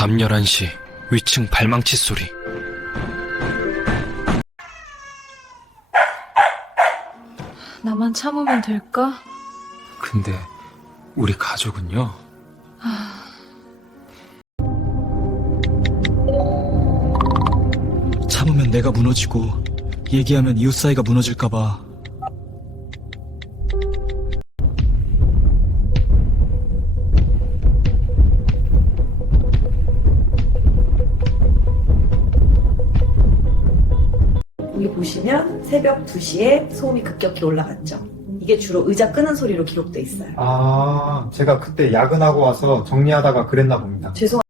밤 11시 위층 발망치 소리. 나만 참으면 될까? 근데 우리 가족은요? 참으면 내가 무너지고 얘기하면 이웃 사이가 무너질까봐. 여기 보시면 새벽 2시에 소음이 급격히 올라갔죠. 이게 주로 의자 끄는 소리로 기록돼 있어요. 아, 제가 그때 야근하고 와서 정리하다가 그랬나 봅니다. 죄송합니다.